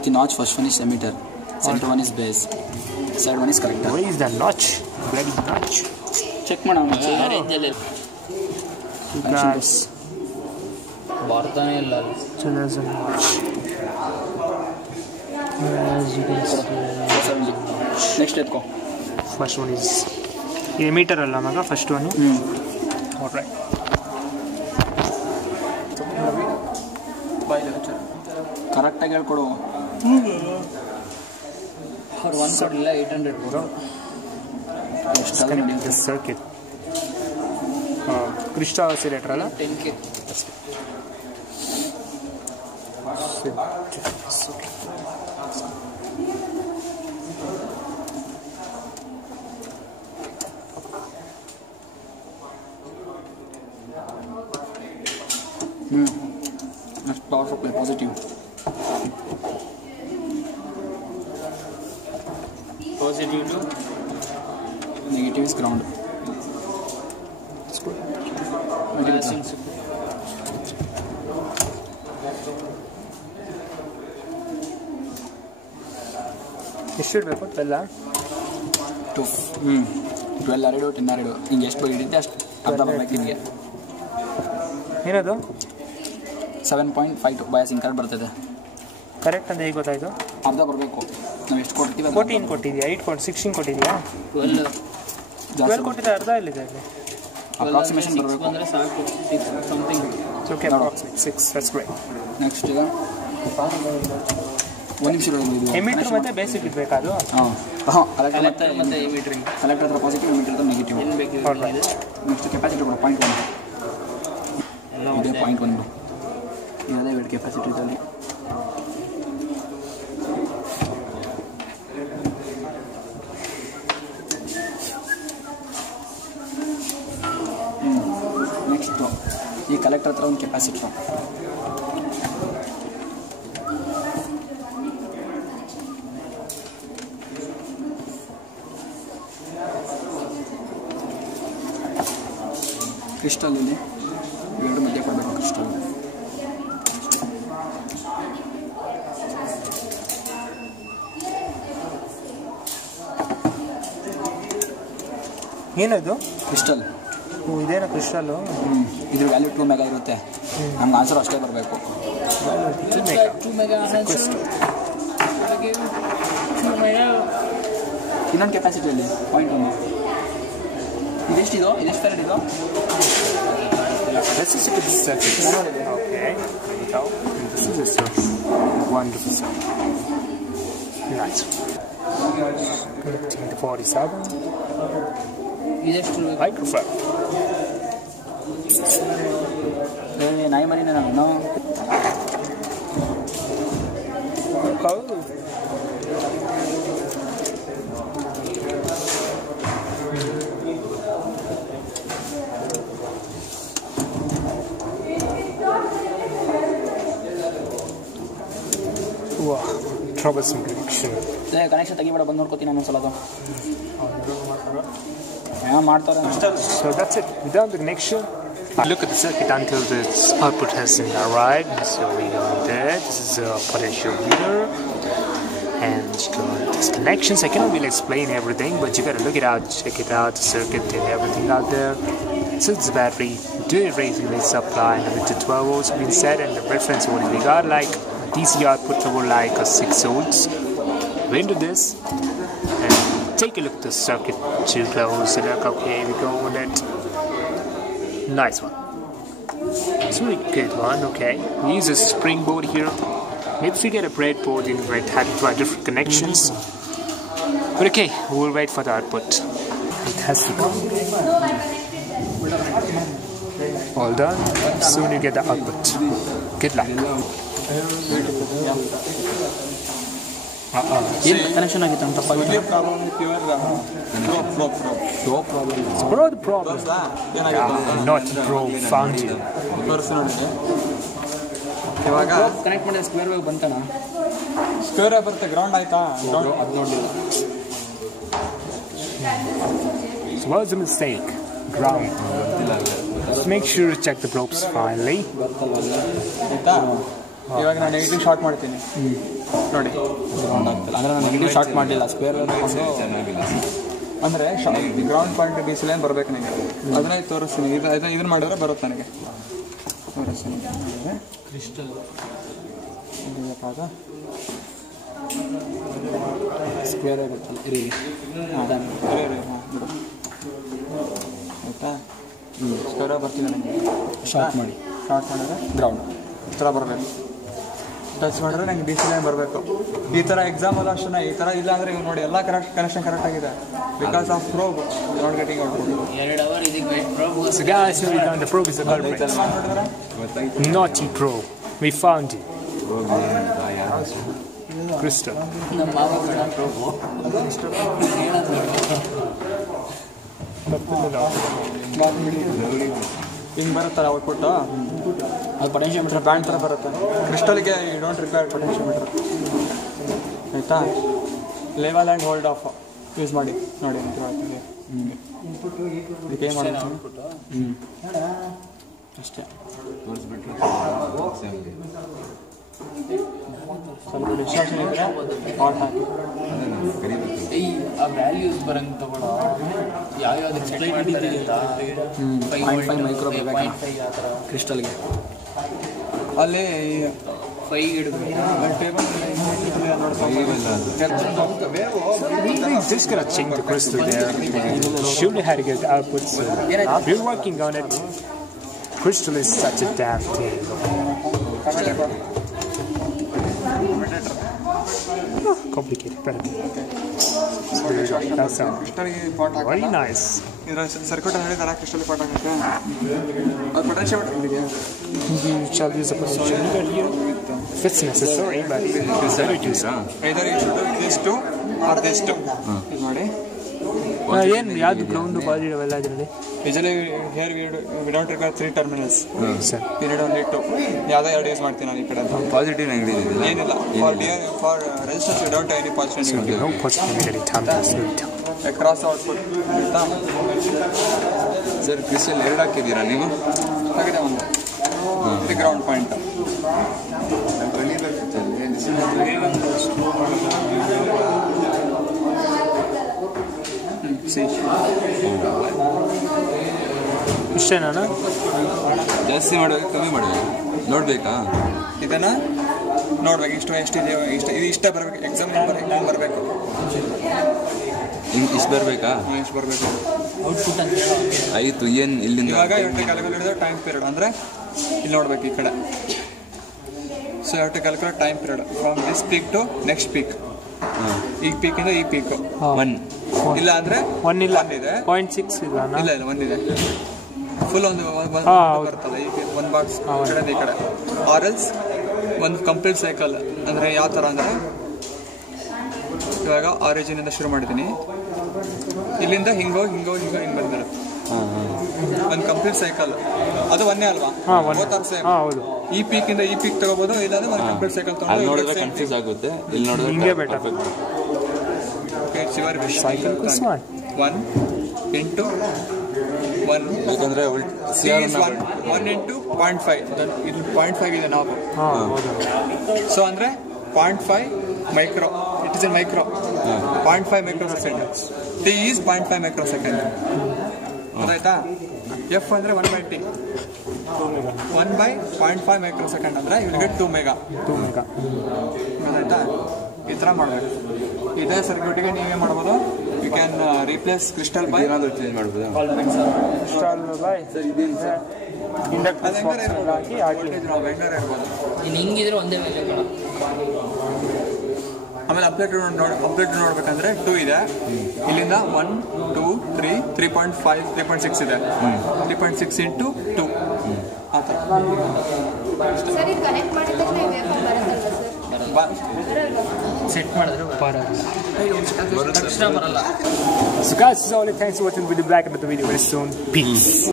At the notch, first one is emitter, center one is base, side one is collector. Where is the notch? Where is the notch? Check ಮಾಡೋಣ Guys. ಬರ್ತಾನೆ ಇಲ್ಲ. So there's a notch. As you can see. Next ಎತ್ಕೋ. First one is emitter ಅಲ್ಲ ಮಗ first one. Alright. Correct ಆಗಿ ಹೇಳ್ಕೊಡು. For one ಕೊಡಲಿಲ್ಲ 800 ಕೊಡು. Connecting the circuit. Crystal oscillator ಅಲ್ಲ 10k. Next power supply positive. Positive to Negative is ground. ಎಷ್ಟು ಇಡಬೇಕು 12 ಅರೆಡು 10 ಅರೆಡು ಹಿಂಗೆ ಎಷ್ಟು ಹಿಡಿಯುತ್ತೆ ಅಷ್ಟು ಅರ್ಧ ಬರ್ಬೇಕು ನಿಮಗೆ. ಏನದು 7.52 ಬಯಾಸಿಂಗ್ ಕರೆಕ್ಟ್ ಬರ್ತದೆ. ಕರೆಕ್ಟ್ ಅಂತ ಹೇಗೆ ಗೊತ್ತಾಯಿತು? ಅರ್ಧ ಬರಬೇಕು. ನಾವು ಎಷ್ಟು ಕೊಡ್ತೀವಿ 14 ಕೊಟ್ಟಿದ್ಯಾ 16 ಕೊಟ್ಟಿದ್ಯಾ 12 ಕೊಟ್ಟಿದ್ದೆ ಅರ್ಧ ಎಲ್ಲಿದೆ ಅಲ್ಲಿ? ಅಪ್ರಾಕ್ಸಿಮೇಷನ್ ಬರಬೇಕು ಅಂದರೆ ಸಾಕು 6 something. Okay approximate 6 that's great. Next ಈಗ ಒಂದು ನಿಮಿಷ ಎಮಿಟರ್ ಮತ್ತೆ ಬೇಸಿಕ್ ಇರಬೇಕಾ ಅದು? ಕಲೆಕ್ಟರ್ ಮತ್ತೆ ಎಮಿಟರಿಂಗ್ ಕಲೆಕ್ಟರ್ ಹತ್ರ ಪಾಸಿಟಿವ್ ಎಮಿಟರ್ ಹತ್ರ ನೆಗೆಟಿವ್. ಏನು ಬೇಕು ನೆಕ್ಸ್ಟ್ ಕೆಪಾಸಿಟರ್ ಕೂಡ 0.1 ಇದೆ 0.1 ಇದೆಲ್ಲ ವೇಟ್ ಕೆಪಾಸಿಟಿ ಇದರಲ್ಲಿ. ನೆಕ್ಸ್ಟು ಈ ಕಲೆಕ್ಟರ್ ಹತ್ರ ಒಂದು ಕೆಪಾಸಿಟರ್. ಕ್ರಿಸ್ಟಲ್ ಇಲ್ಲಿ ಎರಡು ಮಧ್ಯೆ ಕೊಡಬೇಕು. ಕ್ರಿಸ್ಟಲ್ ಏನದು? ಕ್ರಿಸ್ಟಲ್ ಇದೇನಾ ಕ್ರಿಸ್ಟಲ್ಲು? ಇದ್ರ ವ್ಯಾಲ್ಯೂ 2 ಮೆಗಾ ಇರುತ್ತೆ. ನಮ್ಗೆ ಆನ್ಸರ್ ಅಷ್ಟೇ ಬರಬೇಕು. 2 ಮೆಗಾ ಇನ್ನೊಂದು ಕೆಪಾಸಿಟಿಯಲ್ಲಿ 0.1 ಇದೆಷ್ಟಿದೋ ಇದೆಷ್ಟು ಕರೆಕ್ಟ್ ಇದೋ? Let's just look at the circuit. Okay, there you go. This is a circuit. Wonderful circuit. Nice. Connecting to 47. ಇದೆಷ್ಟು Microphone. ನಾಯಿ ಮರಿನ ನಾನು Wow, troublesome connection. ಕನೆಕ್ಷನ್ ತೆಗಿಬೇಡ, ಬಂದು ನೋಡ್ಕೋತೀನಿ ಒಂದೊಂದ್ಸಲ ಅದು ಮಾಡ್ತಾರೆ. So that's it. Without the connection, look at the circuit until the output has arrived. So we go there. This is a potential meter. And these connections, I cannot really explain everything, but you gotta look it out, check it out, the circuit and everything out there. So it's the battery, dual regulate supply, and to 12 volts being set, and the reference voltage we got like DC output over like a 6 volts. We into this and take a look at the circuit. Too close, look, okay, we go with it. Nice one. It's a really good one, okay. We use a springboard here. Maybe if we get a breadboard, then we'll have to try different connections. But okay, we'll wait for the output. It has to come. All done. Soon you get the output. Good luck. ಏನು connection ಆಗಿತ್ತು ಅಂತ Bro, the problem. Not bro, found you. ಇವಾಗ connect ಮಾಡಿದ್ರೆ square wave ಬಂತಣ್ಣ. Square wave ಬರುತ್ತೆ, ground ಆಯ್ತಾ? ಅದು ನೋಡಿಲ್ಲ. So what was the mistake? Ground. Just make sure to check the ropes finally. ಆಯ್ತಾ? ಇವಾಗ ನಾನು ನೆಗೆಟಿವ್ ಶಾರ್ಟ್ ಮಾಡ್ತೀನಿ ನೋಡಿ ಗ್ರೌಂಡ್ ಆಗ್ತಿಲ್ಲ ಅಂದರೆ ನಾನು ನೆಗೆಟಿವ್ ಶಾರ್ಟ್ ಮಾಡಲಿಲ್ಲ ಸ್ಕ್ವೇರ್ ಅಂದರೆ ground point D C line ಬರ್ಬೇಕು ನನಗೆ ಅದನ್ನ ತೋರಿಸ್ತೀನಿ ಇದನ್ನ ಮಾಡಿದ್ರೆ ಬರುತ್ತೆ ನನಗೆ ತೋರಿಸ್ತೀನಿ ಕ್ರಿಸ್ಟಲ್ ಅದು ಸ್ಕ್ವೇರ್ ಆಗುತ್ತಲ್ಲ ಇರಿ ಹಾಂ ಆಯಿತಾ ಸ್ಕ್ವೇರ್ ಬರ್ತೀನಿ ನನಗೆ ಶಾರ್ಟ್ ಮಾಡಿದ್ರೆ ಗ್ರೌಂಡ್ ಈ ಥರ ಬರಬೇಕು ಟಚ್ ಮಾಡಿದ್ರೆ ನಂಗೆ ಡಿ ಸಿ ಲೈನ್ ಬರಬೇಕು ಈ ಥರ ಎಕ್ಸಾಮ್ ಅಲ್ಲ ಅಷ್ಟೇ ಈ ಥರ ಇಲ್ಲ ಅಂದರೆ ಇವ್ ನೋಡಿ ಎಲ್ಲ ಕನೆಕ್ಷನ್ ಕರೆಕ್ಟ್ ಆಗಿದೆ because of probe not getting out 2 hour ಇದಕ್ಕೆ wait probe So guys, here we found the probe is a culprit. Naughty probe. We found it. Crystal. ನಮ್ಮ ಮಾವ ಕೂಡ ಪ್ರೋಬ್ ಹಿಂಗೆ ಬರುತ್ತಲ್ಲ ಔಟ್ಪುಟ್ ಅದು ಪೊಟೆನ್ಷಿಯೋಮೀಟರ್ ಬ್ಯಾಂಡ್ ಥರ ಬರುತ್ತೆ ಕ್ರಿಸ್ಟಲ್ಗೆ ಯು ಡೋಂಟ್ ರಿಕ್ವೈರ್ ಪೊಟೆನ್ಷಿಯೋಮೀಟರ್ ಆಯಿತಾ level and hold of use ಮಾಡಿ ನೋಡಿ ಇದಕ್ಕೆ ಏನು ಮಾಡೋದು ಅಷ್ಟೇ ಸ್ವಲ್ಪ ಡಿಸ್ಟ್ರಾಕ್ಷನ್ ಇದ್ದರೆ ಆಟ್ ಹಾಕಿ ಈ ಆ ವ್ಯಾಲ್ಯೂಸ್ ಬರಂಗೆ ತಗೊಳ್ಳೋ ಯಾವ್ಯಾವ್ದಕ್ಕೆ ಸೆಟ್ ಮಾಡ್ತಾರೆ ಅಂತ 0.5 ಮೈಕ್ರೋ ಬೇಕು ಕ್ರಿಸ್ಟಲ್ಗೆ ಅಲ್ಲಿ 5 ಇಡಬೇಕು table Just gonna check the crystal there. Should have to get output soon. We're working on it. Crystal is such a damn thing. Complicated, but so there you go. That's ಕ್ರಿಸ್ಟಲ್ಗೆ pot ಹಾಕಿ very nice. ಇದರ circuit ಹೇಳಿದಾರ crystal pot ಹಾಕಕ್ಕೆ ಅದು potentiometer ಇದೆಯಾ We shall use a potentiometer here if it's necessary, but it's better to use. Either you should this two or this two ಇದು ಮಾಡಿ ಏನು ಯಾವುದು ಗ್ರೌಂಡ್ ಪಾಸಿಟಿವ್ ಅವೆಲ್ಲ ಇದರಲ್ಲಿ usually here we don't require 3 terminals sir we need only 2 ಯಾವುದೋ ಎರಡು use ಮಾಡ್ತೀನಿ ನಾನು ಈ ಕಡೆ ಪಾಸಿಟಿವ್ ನೆಗೆಟಿವ್ ಇದೆ ಏನಿಲ್ಲ for resistance we don't any positive negative no potentiometer in time that's good. Across output ಆಯ್ತಾ ಸರ್ ಕ್ರಿಸ್ಟಲ್ ಎರಡು ಹಾಕಿದ್ದೀರಾ ನೀವು ಹಾಗಿದೆ ಒಂದು ಇದು ಗ್ರೌಂಡ್ ಪಾಯಿಂಟ್ ಇಷ್ಟೇನಾ ಜಾಸ್ತಿ ಮಾಡಬೇಕು ಕಮ್ಮಿ ಮಾಡಬೇಕು ನೋಡಬೇಕಾ ಇದನ್ನ ನೋಡ್ಬೇಕು ಎಷ್ಟಿದೆಯೋ ಇದು ಇಷ್ಟ ಬರಬೇಕು ಎಕ್ಸಾಮ್ ನಂಬರ್ ಬರಬೇಕು ಇಷ್ಟು ಬರಬೇಕಾ ಇಷ್ಟು ಬರಬೇಕು ಔಟ್ಪುಟ್ ಅಂತ ಆಯಿತು ಏನು ಇಲ್ಲಿಂದ ಇವಾಗ ಇವತ್ತು ಕ್ಯಾಲ್ಕುಲೇಟ್ ಟೈಮ್ ಪೀರಿಯಡ್ ಅಂದರೆ ಇಲ್ಲಿ ನೋಡ್ಬೇಕು ಈ ಕಡೆ so you have to calculate time period from this peak to next peak ಈ ಪೀಕಿಂದ ಈ ಪೀಕ್ ಒನ್ ಇಲ್ಲ ಅಂದರೆ ಒನ್ ಇಲ್ಲ ಇದೆ 0.6 ಇಲ್ಲ ಇಲ್ಲ ಒಂದಿದೆ ಫುಲ್ ಒಂದು ಬರ್ತಲ್ಲ ಈ ಒಂದು ಬಾಕ್ಸ್ ಈ ಕಡೆ ಆರ್ ಎಲ್ಸ್ ಒಂದು ಕಂಪ್ಲೀಟ್ ಸೈಕಲ್ ಅಂದರೆ ಯಾವ ಥರ ಅಂದರೆ ಇವಾಗ ಆರಿಜಿನಿಂದ ಶುರು ಮಾಡಿದ್ದೀನಿ ಇಲ್ಲಿಂದ ಹಿಂಗೆ ಬಂದಿರುತ್ತೆ ಒಂದು ಕಂಪ್ಲೀಟ್ ಸೈಕಲ್ ಅದು ಒಂದೇ ಅಲ್ವಾ ಹೌದು ಈ ಪೀಕಿಂದ ಈ ಪೀಕ್ ತಗೋಬಹುದು ಇಲ್ಲಾಂದ್ರೆ ಒಂದು ಕಂಪ್ಲೀಟ್ ಸೈಕಲ್ ಅಲ್ಲಿ ನೋಡಿದ್ರೆ ಕನ್ಫ್ಯೂಸ್ ಆಗುತ್ತೆ ಇಲ್ಲಿ ಹಿಂಗೆ ನೋಡಿದ್ರೆ ಬೆಟರ್ ಸೈಕಲ್ 1 into 1 ಯಾಕಂದ್ರೆ 1 into 0.5 ಇದು 0.5 ಇದೆ ನಾವು ಸೊ ಅಂದರೆ 0.5 micro it is A micro 0.5 micro second T is 0.5 micro second ಗೊತ್ತಾಯ್ತಾ ಎಫ್ ಅಂದರೆ 1/t 1/0.5 ಮೈಕ್ರೋ ಸೆಕೆಂಡ್ ಅಂದರೆ ಇವ್ರಿಗೆ 2 ಮೆಗಾ ಗೊತ್ತಾಯ್ತಾ ಈ ಥರ ಮಾಡಬೇಕು ಇದೇ ಸರ್ಕ್ಯೂಟಿಗೆ ನೀವೇ ಮಾಡ್ಬೋದು you can replace crystal by ಏನಾದರೂ ಚೇಂಜ್ ಮಾಡ್ಬೋದಾ ಕ್ರಿಸ್ಟಲ್ ಬೈ ಇಂಡಕ್ಟರ್ ನಾವು ಹೆಂಗಾರ ಇರ್ಬೋದು ಇನ್ನು ಹಿಂಗಿದ್ರೆ ಒಂದೇ ವ್ಯಾಲ್ಯೂ ಕಣ ಆಮೇಲೆ ಅಪ್ಡೇಟ್ ನೋಡ್ಬೇಕಂದ್ರೆ 2 ಇದೆ ಇಲ್ಲಿಂದ 1 2 3 3.5 3.6 ಇದೆ 3.6 into 2 ಆ ಥರ ಸರ್ ಇದು ಕನೆಕ್ಟ್ ಮಾಡಿದ ತಕ್ಷಣ ವೇವ್ ಬರುತ್ತಲ್ವಾ ಸರ್ ಸೆಟ್ ಮಾಡಿದ್ರೆ So guys, this is all it. Thanks for watching the video. Black about the video very soon. Peace.